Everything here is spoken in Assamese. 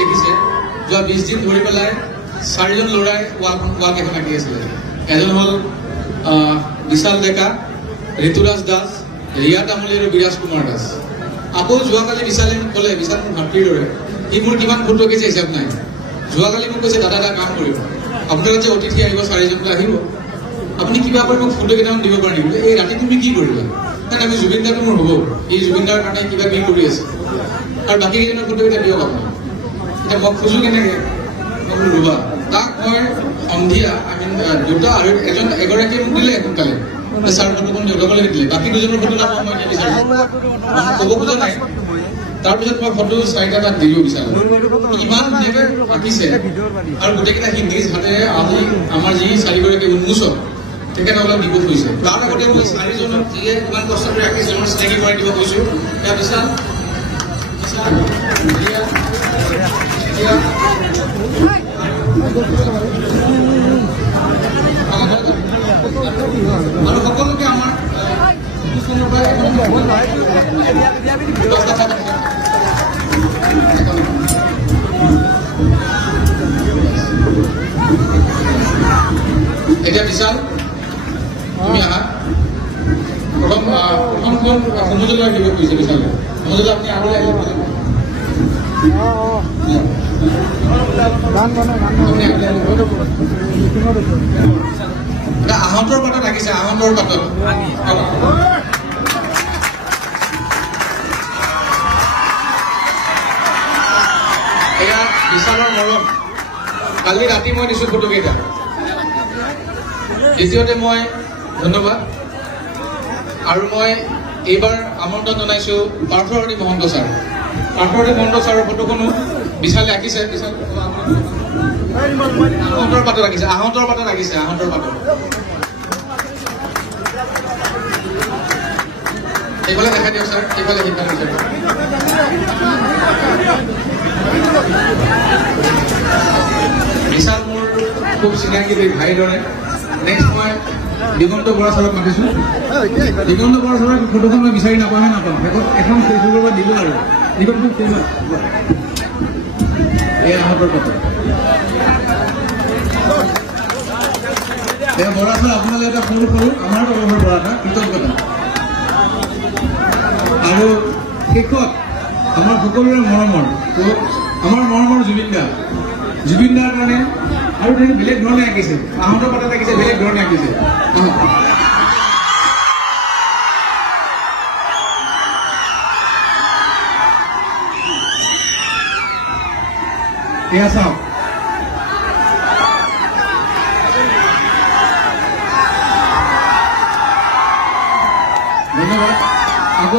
দেখিছে যোৱা 20 দিন ধৰি পেলাই 4জন লৰাই ৱাল কেইখন আঁকি আছিলে। এজন হ'ল বিশাল ডেকা, ঋতুৰাজ দাস, ৰিয়া তামুলী আৰু বিৰাজ কুমাৰ দাস। আকৌ যোৱাকালি বিশালে ক'লে, বিশাল মোৰ ভাতৃৰ দৰে, সি মোৰ কিমান ফটো আঁকিছে হিচাপ নাই। যোৱাকালি মোক কৈছে দাদা এটা কাম কৰিব, আপোনাৰ যে অতিথি আহিব 4জনকৈ আহিব, আপুনি কিবা কৰি মোক ফটো কেইটামান দিব পাৰে নেকি? এই ৰাতি তুমি কি কৰিবা? কাৰণ আমি জুবিন দাটো মোৰ হ'ব, এই জুবিন দাৰ কাৰণে কিবা কি কৰি আছে আৰু বাকী কেইজনৰ ফটো কেইটা দিয়ক আপুনি। এতিয়া মই খোজো কেনেকে ৰুবা তাক মই সন্ধিয়া দুটা আৰু এগৰাকীয়ে মোক দিলে সোনকালে ছাৰ ফটোখন দেউতাকলৈ দিলে, বাকী দুজনৰ ফটো নাপাওঁ মই এতিয়া বিচাৰিছো ক'ব খোজা নাই। তাৰপিছত মই ফটো 4টা তাত দিলো বিচাৰো, ইমান ধুনীয়াকে আঁকিছে আৰু গোটেইকেইটা হিন্দী হাতেৰে আজি আমাৰ যি 4গৰাকী উন্মোচক তেখেতসকলক দিব খুজিছে। তাৰ আগতে মই 4জনক যিয়ে ইমান কষ্ট কৰি ৰাখিছে মই চিনাকি কৰাই দিব কৈছো। ইয়াৰ পিছত আৰু সকলোকে আমাৰ এতিয়া বিশাল তুমি আহা। প্ৰথমখন সমুজলৈ দিব খুজিছে বিশালে। সমুজলৈ আপুনি আগলৈ আহিব আহন্তৰ পাতত লাগিছে, আহন্তৰ পাতত এয়া বিশালৰ মৰম। কালি ৰাতি মই দিছো ফটোকেইটা। দ্বিতীয়তে মই ধন্যবাদ আৰু মই এইবাৰ আমন্ত্ৰণ জনাইছো পাৰ্থসাৰথী মহন্ত ছাৰ। পাৰ্থসাৰথী মহন্ত ছাৰৰ ফটোখনো বিশালে আঁকিছে। বিশাল আহন্তৰ পাতত আঁকিছে, আহন্তৰ পাতত আঁকিছে, আহন্তৰ পাতত। এইফালে দেখাই দিয়ক ছাৰ, এইফালে সিফালে বিশাল মোৰ খুব চিনাকি ভাইৰ দৰে। নেক্সট মই দিগন্ত বৰা ছাৰক মাতিছো। দিগন্ত বৰা ছাৰৰ ফটোখন মই বিচাৰি নাপাওঁ শেষত এখন ফেচবুকৰ পৰা দিলো আৰু দিগন্ত ফেমাছ। এই আহতৰ পাতত বৰা ছাৰ আপোনালৈ এটা সৰু আমাৰ তৰফৰ পৰা এটা কৃতজ্ঞতা। আৰু শেষত আমাৰ সকলোৰে মৰমৰ আমাৰ মৰমৰ জুবিন দাৰ কাৰণে আৰু বেলেগ ধৰণে আঁকিছে, আহতৰ পাতত আঁকিছে, বেলেগ ধৰণে আঁকিছে। এয়া চাওক, ধন্যবাদ। আকৌ